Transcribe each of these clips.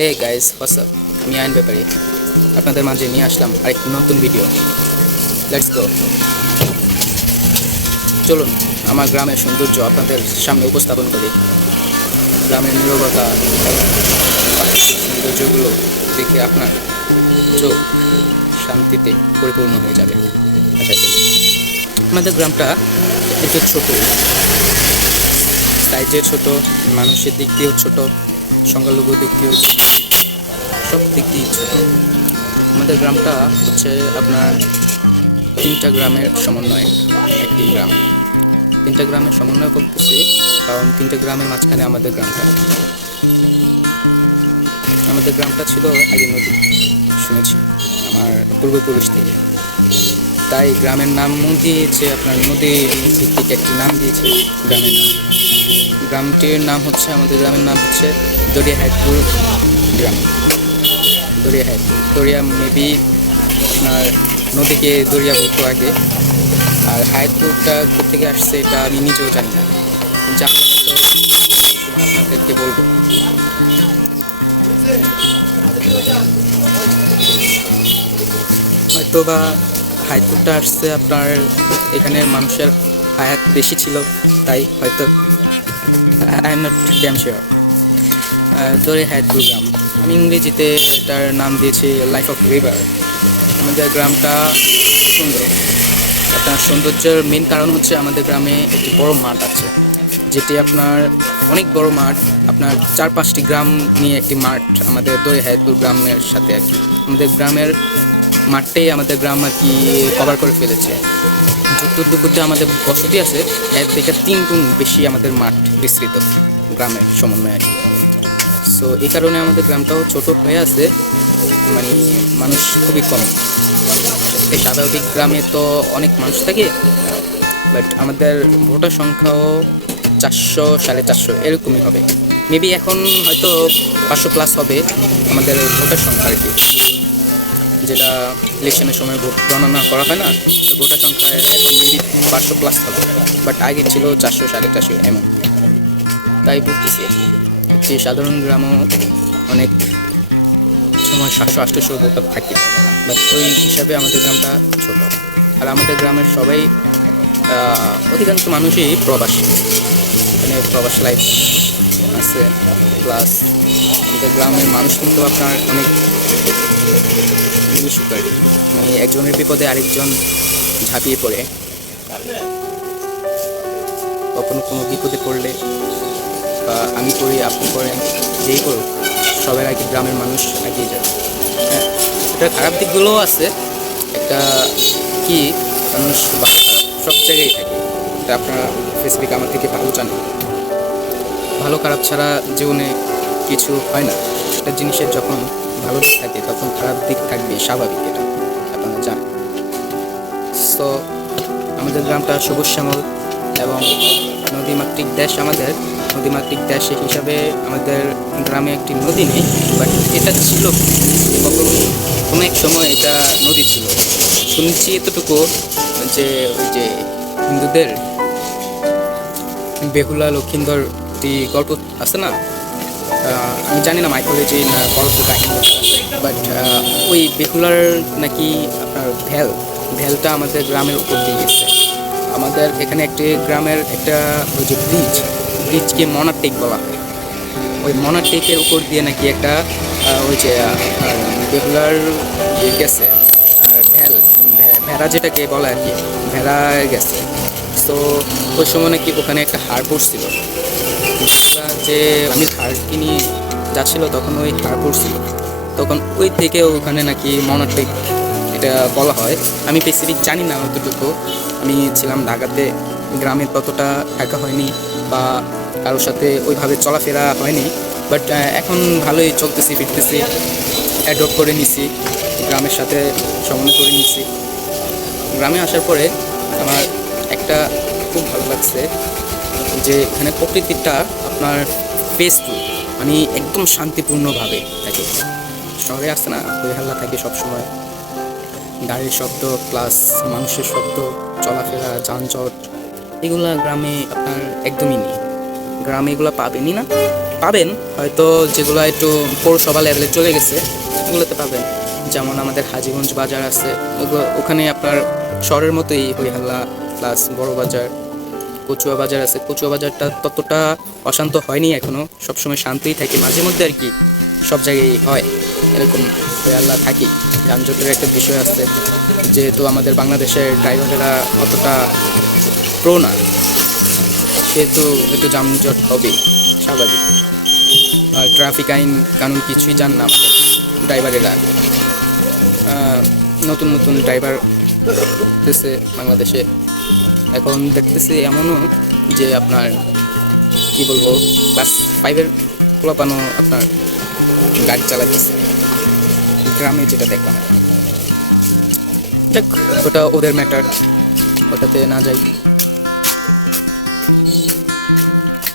Hey guys WhatsApp, আমি আইন ব্যাপারী আপনাদের মাঝে নিয়ে আসলাম আরেকটি নতুন ভিডিও। Let's go. চলুন আমার গ্রামের সৌন্দর্য আপনাদের সামনে উপস্থাপন করি। গ্রামের নীরবতা এবং সৌন্দর্যগুলো দেখে আপনার চোখ শান্তিতে পরিপূর্ণ হয়ে যাবে আশা করি। আমাদের গ্রামটা একটু ছোট, সাইজে ছোট, মানুষের দিক দিয়েও ছোট, সংখ্যালঘুর দিক দিয়েও সব দিক দিয়ে ছোট। আমাদের গ্রামটা হচ্ছে আপনার 3টা গ্রামের সমন্বয় একটি গ্রাম। 3টা গ্রামের সমন্বয় করতেছি কারণ 3টা গ্রামের মাঝখানে আমাদের গ্রামটা। আমাদের গ্রামটা ছিল আগে নদী, শুনেছি আমার পূর্বপুরুষ থেকে, তাই গ্রামের নাম দিয়েছে আপনার নদী ভিত্তিক একটি নাম দিয়েছে গ্রামের নাম। গ্রামটির নাম হচ্ছে, আমাদের গ্রামের নাম হচ্ছে দরিয়াহাটপুর গ্রাম। দরিয়াহাটপুর, দরিয়া মেবি আপনার নদীকে দরিয়া বলতো আগে, আর হায়াতপুরটা কোথেকে আসছে এটা আমি নিজেও জানি না, জানলে হয়তো আপনাদেরকে বলবো। হয়তো বা হায়াতপুরটা আসছে আপনার এখানের মানুষের হায়াত বেশি ছিল, তাই হয়তো, I am not damn sure. Dariahatpur গ্রাম, আমি ইংরেজিতে এটার নাম দিয়েছি লাইফ অফ রিভার। আমাদের গ্রামটা সুন্দর। আপনার সৌন্দর্যের মেন কারণ হচ্ছে আমাদের গ্রামে একটি বড় মাঠ আছে, যেটি আপনার অনেক বড় মাঠ, আপনার 4-5টি গ্রাম নিয়ে একটি মাঠ আমাদের দরিয়াহাটপুর গ্রামের সাথে আর কি। আমাদের গ্রামের মাঠটাই আমাদের গ্রাম আর কি কভার করে ফেলেছে। যতটুকুতে আমাদের বসতি আছে এর থেকে 3 গুণ বেশি আমাদের মাঠ বিস্তৃত গ্রামের সমন্বয় আর কি। সো এই কারণে আমাদের গ্রামটাও ছোট হয়ে আছে, মানে মানুষ খুবই কম। এই স্বাভাবিক গ্রামে তো অনেক মানুষ থাকে, বাট আমাদের ভোটার সংখ্যাও 400-450 এরকমই হবে। মেবি এখন হয়তো 500+ হবে আমাদের ভোটার সংখ্যা আর কি, যেটা ইলেকশনের সময় ভোট গণনা করা হয় না, তো ভোটার সংখ্যা এখন মেবি 500+ হবে, বাট আগে ছিল 400-450 এমন। তাই বলতেছি যে সাধারণ গ্রামও অনেক সময় 700-800 ভোটার থাকে, বাট ওই হিসাবে আমাদের গ্রামটা ছোট। আর আমাদের গ্রামের সবাই অধিকাংশ মানুষই প্রবাসী, এখানে প্রবাস লাইফ আছে। প্লাস আমাদের গ্রামের মানুষ কিন্তু আপনার অনেক মিশুক আর কি, মানে একজনের বিপদে আরেকজন ঝাঁপিয়ে পড়ে। কখনো কোনো বিপদে পড়লে বা আমি করি, আপনি করেন, যেই করুক, সবার আগে গ্রামের মানুষ এগিয়ে যায়। হ্যাঁ, এটার খারাপ দিকগুলোও আছে, একটা কি মানুষ ভালো খারাপ সব জায়গায় থাকে, এটা আপনারা স্পেসিফিক আমার থেকে ভালো জানেন। ভালো খারাপ ছাড়া জীবনে কিছু হয় না। একটা জিনিসের যখন ভালো দিক থাকে তখন খারাপ দিক থাকবে, স্বাভাবিক, এটা আপনারা জানেন। সো আমাদের গ্রামটা সবুজ শ্যামল এবং নদীমাতৃক দেশ। আমাদের নদীমাতৃক দেশ হিসাবে আমাদের গ্রামে একটি নদী নেই, বাট এটা ছিল কোনো এক সময়, এটা নদী ছিল। শুনছি এতটুকু যে ওই যে হিন্দুদের বেহুলা লক্ষিন্দরটি গল্প আছে না, আমি জানি না মাইথোলজি না গল্প কাহিনী, বাট ওই বেহুলার নাকি আপনার ভ্যালটা আমাদের গ্রামের উপর দিয়ে গেছে। আমাদের এখানে একটি গ্রামের একটা ওই যে ব্রিজকে মনারটেক বলা হয়, ওই মনারটেকের উপর দিয়ে নাকি একটা ওই যে বেহুলার গেছে ভেড়া, যেটাকে বলে আর কি, ভেড়া গেছে। তো ওই সময় নাকি ওখানে একটা হাড় পড়ছিল, যে আমি হাড় কিনে যাচ্ছিল তখন ওই হাড় পড়ছিল, তখন ওই থেকে ওখানে নাকি মনারটেক এটা বলা হয়। আমি স্পেসিফিক জানি না অতটুকু, আমি ছিলাম ঢাকাতে, গ্রামে ততটা থাকা হয়নি বা কারোর সাথে ওইভাবে চলাফেরা হয়নি, বাট এখন ভালোই চলতেছি ফিরতেছি, অ্যাডপ্ট করে নিছি, গ্রামের সাথে সমন্বয় করে নিছি। গ্রামে আসার পরে আমার একটা খুব ভালো লাগছে যে এখানে প্রকৃতিটা আপনার পেস্টফুল, মানে একদম শান্তিপূর্ণভাবে থাকে। শহরে আসছে না, হই হাল্লা থাকে সবসময়, গাড়ির শব্দ প্লাস মানুষের শব্দ, চলাফেরা, যানজট, এগুলা গ্রামে আপনার একদমই নেই। গ্রামে এগুলো পাবেনই না, পাবেন হয়তো, যেগুলো একটু পৌরসভা লেভেলে চলে গেছে ওগুলোতে পাবেন। যেমন আমাদের হাজীগঞ্জ বাজার আছে, ওখানে আপনার শহরের মতোই হইহাল্লা প্লাস বড় বাজার। কচুয়া বাজার আছে, কচুয়া বাজারটা ততটা অশান্ত হয়নি এখনও, সবসময় শান্তই থাকে, মাঝে মধ্যে আর কি সব জায়গায় হয় এরকম হইহাল্লা থাকি। যানজটের একটা বিষয় আছে, যেহেতু আমাদের বাংলাদেশের ড্রাইভারেরা অতটা প্রো না, সেহেতু একটু যানজট হবে স্বাভাবিক। আর ট্রাফিক আইন কানুন কিছুই জান না আমাদের ড্রাইভারেরা। নতুন নতুন ড্রাইভার উঠতেছে বাংলাদেশে, এখন দেখতেছি এমনও যে আপনার কি বলবো, ক্লাস 5-এর পোলাপানও আপনার গাড়ি চালাতেছে গ্রামে, যেটা দেখলাম। দেখ, ওটা ওদের ম্যাটার, ওটাতে না যাই।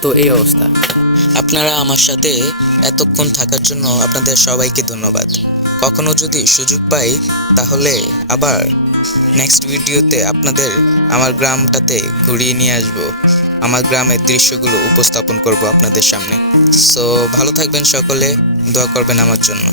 তো এই অবস্থা। আপনারা আমার সাথে এতক্ষণ থাকার জন্য আপনাদের সবাইকে ধন্যবাদ। কখনো যদি সুযোগ পাই তাহলে আবার নেক্সট ভিডিওতে আপনাদের আমার গ্রামটাতে ঘুরিয়ে নিয়ে আসব, আমার গ্রামের দৃশ্যগুলো উপস্থাপন করব আপনাদের সামনে। সো ভালো থাকবেন সকলে, দোয়া করবেন আমার জন্য।